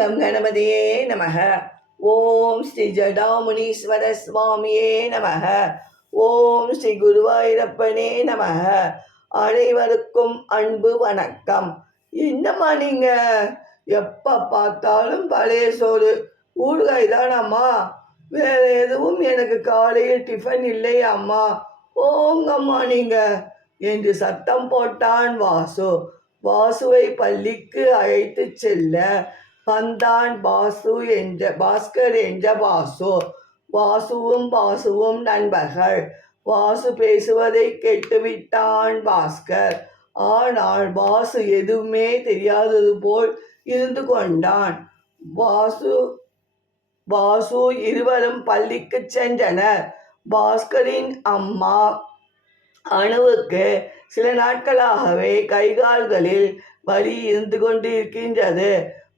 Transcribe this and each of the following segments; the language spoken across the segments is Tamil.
கம் கணபதியே நமக. ஓம் ஸ்ரீ ஜடாமுனீஸ்வர சுவாமியே நமக. ஓம் ஸ்ரீ குருவாயூரப்பனே நமக. அனைவருக்கும் அன்பு வணக்கம். என்னம்மா நீங்க? எப்ப பார்த்தாலும் பழைய சோறு. ஊறுகாய் தானம்மா? வேற எதுவும் எனக்கு காலையில் டிஃபன் இல்லையாம்மா. ஓங்கம்மா நீங்க. என்று சத்தம் போட்டான் வாசு. வாசுவை பள்ளிக்கு அழைத்து செல்ல வந்தான் பாசு என்ற பாஸ்கர் என்ற பாசு. வாசுவும் பாசுவும் நண்பர்கள். வாசு பேசுவதை கேட்டுவிட்டான் பாஸ்கர். ஆனால் வாசு எதுவுமே தெரியாதது போல் இருந்து கொண்டான். வாசு வாசு இருவரும் பள்ளிக்கு சென்றனர். பாஸ்கரின் அம்மா அணுவுக்கு சில நாட்களாகவே கைகால்களில் வலி இருந்து கொண்டு இருக்கின்றது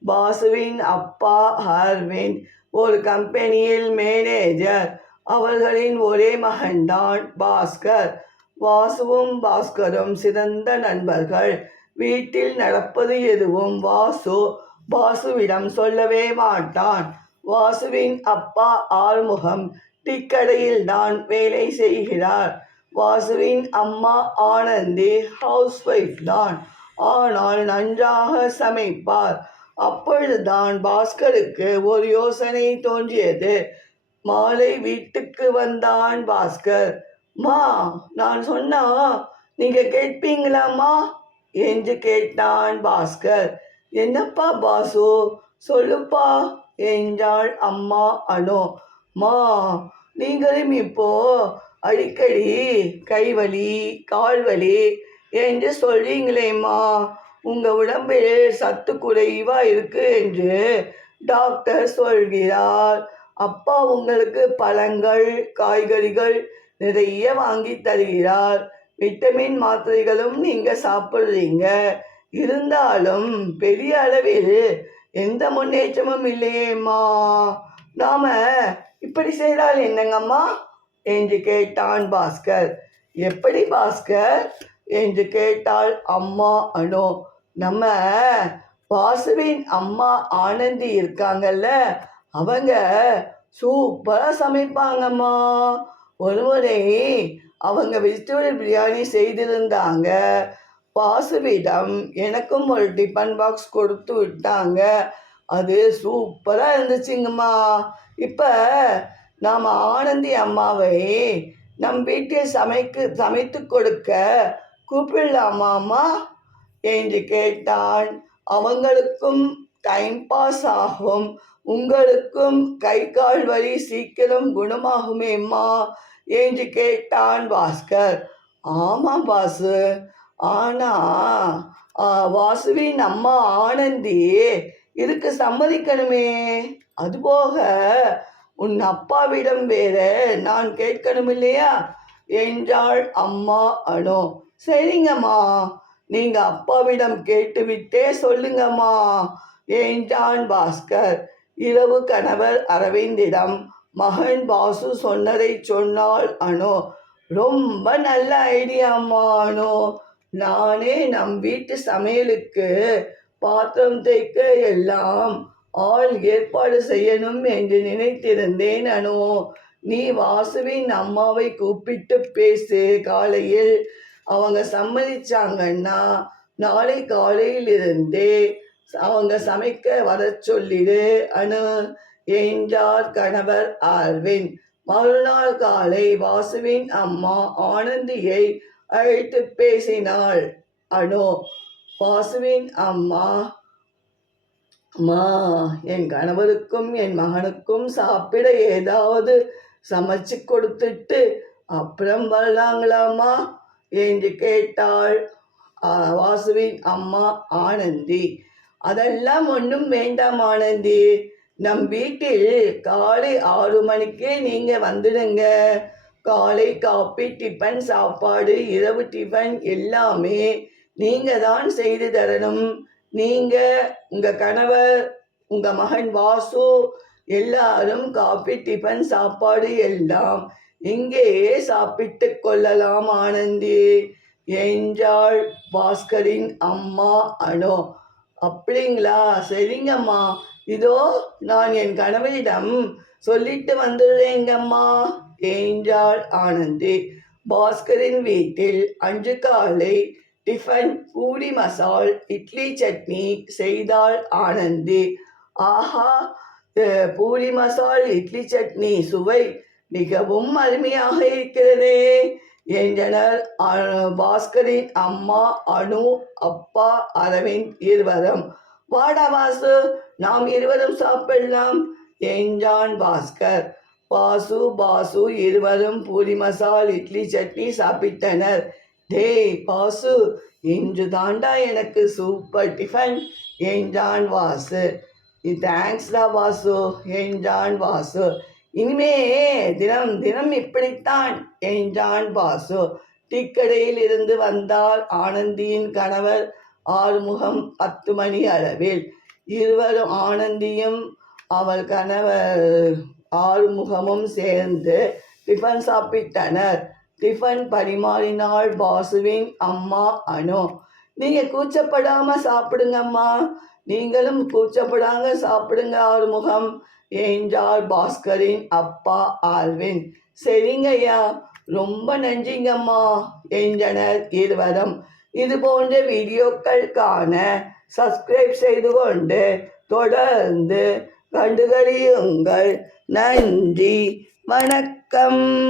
பாசுவின் அப்பா ஹர்வின் ஒரு கம்பெனியில் மேனேஜர். அவர்களின் ஒரே மகன்தான் பாஸ்கர். வாசுவும் பாஸ்கரும் சிறந்த நண்பர்கள். வீட்டில் நடப்பது எதுவும் வாசு பாசுவிடம் சொல்லவே மாட்டான். வாசுவின் அப்பா ஆறுமுகம் டிக்கடையில் தான் வேலை செய்கிறார். வாசுவின் அம்மா ஆனந்தி ஹவுஸ் ஒய்ஃப் தான். ஆனால் நன்றாக சமைப்பார். அப்பொழுதுதான் பாஸ்கருக்கு ஒரு யோசனை தோன்றியது. மாலை வீட்டுக்கு வந்தான் பாஸ்கர். மா நான் சொன்னா நீங்க கேட்பீங்களாம்மா? என்று கேட்டான் பாஸ்கர். என்னப்பா பாசு சொல்லுப்பா என்றாள் அம்மா அனு. மா நீங்களும் இப்போ அடிக்கடி கைவலி கால்வலி என்று சொல்றீங்களேம்மா. உங்கள் உடம்பில் சத்து குறைவா இருக்கு என்று டாக்டர் சொல்கிறார். அப்பா உங்களுக்கு பழங்கள் காய்கறிகள் நிறைய வாங்கி தருகிறார். விட்டமின் மாத்திரைகளும் நீங்கள் சாப்பிட்றீங்க. இருந்தாலும் பெரிய அளவில் எந்த முன்னேற்றமும் இல்லையேம்மா. நாம இப்படி செய்தால் என்னங்கம்மா? என்று கேட்டான் பாஸ்கர். எப்படி பாஸ்கர்? என்று கேட்டாள் அம்மா அனோ நம்ம வாசுவின் அம்மா ஆனந்தி இருக்காங்கல்ல அவங்க சூப்பராக சமைப்பாங்கம்மா. ஒரு முறை அவங்க வெஜிடபிள் பிரியாணி செய்திருந்தாங்க. வாசுவிடம் எனக்கும் ஒரு டிஃபன் பாக்ஸ் கொடுத்து விட்டாங்க. அது சூப்பராக இருந்துச்சுங்கம்மா. இப்போ நாம் ஆனந்தி அம்மாவை நம் வீட்டில் சமைக்கு சமைத்து கொடுக்க கூப்பிடலாமாம்மா? என்று கேட்டான். அவங்களுக்கும் டைம் பாஸ் ஆகும். உங்களுக்கும் கை கால் வலி சீக்கிரம் குணமாகுமேம்மா என்று கேட்டான் பாஸ்கர். ஆமாம் பாசு. ஆனா வாசுவின் அம்மா ஆனந்தி இதுக்கு சம்மதிக்கணுமே. அதுபோக உன் அப்பாவிடம் வேற நான் கேட்கணும் இல்லையா என்றாள் அம்மா அனு. சரிங்கம்மா. நீங்க அப்பாவிடம் கேட்டுவிட்டே சொல்லுங்கம்மா. என்றான் பாஸ்கர்? இரவு கணவர் அரவிந்திடம் மகன் பாசு சொன்னதை சொன்னாள் அனு. ரொம்ப நல்ல ஐடியாம்மா அனு. நானே நம் வீட்டு சமையலுக்கு பாத்திரம் தேய்க்க எல்லாம் ஆள் ஏற்பாடு செய்யணும் என்று நினைத்திருந்தேன் அனு. நீ வாசுவின் அம்மாவை கூப்பிட்டு பேசு காலையில். அவங்க சம்மதிச்சாங்கன்னா நாளை காலையிலிருந்தே அவங்க சமைக்க வர சொல்லிடு அனு என்றார் கணவர் ஆர்வின். மறுநாள் காலை வாசுவின் அம்மா ஆனந்தியை அழைத்து பேசினாள். அனு வாசுவின் அம்மா அம்மா என் கணவருக்கும் என் மகனுக்கும் சாப்பிட ஏதாவது சமைச்சு கொடுத்துட்டு அப்புறம் வரலாங்களாம்மா? என்று கேட்டாள். வாசுவின் அம்மா ஆனந்தி. அதெல்லாம் ஒன்றும் வேண்டாம் ஆனந்தி. நம் வீட்டில் காலை ஆறு மணிக்கே நீங்கள் வந்துடுங்க. காலை காப்பி டிஃபன் சாப்பாடு இரவு டிஃபன் எல்லாமே நீங்கள் தான் செய்து தரணும். நீங்கள் உங்கள் கணவர் உங்கள் மகன் வாசு எல்லாரும் காப்பி டிஃபன் சாப்பாடு எல்லாம் இங்கேயே சாப்பிட்டு கொள்ளலாம் ஆனந்தி. என்றாள் பாஸ்கரின் அம்மா அனு. அப்படிங்களா? சரிங்கம்மா. இதோ நான் என் கணவரிடம் சொல்லிட்டு வந்துடுறேங்கம்மா. என்றாள் ஆனந்தி. பாஸ்கரின் வீட்டில் அன்று காலை டிஃபன் பூரி மசால் இட்லி சட்னி செய்தாள் ஆனந்தி. ஆஹா பூரி மசால் இட்லி சட்னி சுவை மிகவும் அருமையாக இருக்கிறதே. என்றனர் பாஸ்கரின் அம்மா அனு அப்பா அரவிந்த் இருவரும். வாடா வாசு நாம் இருவரும் சாப்பிடலாம். என்றான் பாஸ்கர் பாசு பாசு இருவரும் பூரி மசால் இட்லி சட்னி சாப்பிட்டனர். டேய் பாசு இன்று தாண்டா எனக்கு சூப்பர் டிஃபன். என்றான் வாசு. தேங்க்ஸ்டா வாசு. என்றான் வாசு. இனிமே தினம் தினம் இப்படித்தான் என்றான் பாசு. டீக்கடையில் இருந்து வந்தால் ஆனந்தியின் கணவர் ஆறுமுகம் பத்து மணி அளவில். இருவரும் ஆனந்தியும் அவள் கணவர் ஆறுமுகமும் சேர்ந்து டிஃபன் சாப்பிட்டனர். டிஃபன் பரிமாறினாள் பாசுவின் அம்மா அனு. நீங்க கூச்சப்படாம சாப்பிடுங்கம்மா நீங்களும் கூச்சப்படாங்க சாப்பிடுங்க ஆறுமுகம். என்றார் பாஸ்கரின் அப்பா ஆல்வின். சரிங்கய்யா ரொம்ப நன்றிங்கம்மா என்றனர் இருவரும். இது போன்ற வீடியோக்கள் காண சப்ஸ்கிரைப் செய்து கொண்டு தொடர்ந்து கண்டுகளியுங்கள். நன்றி வணக்கம்.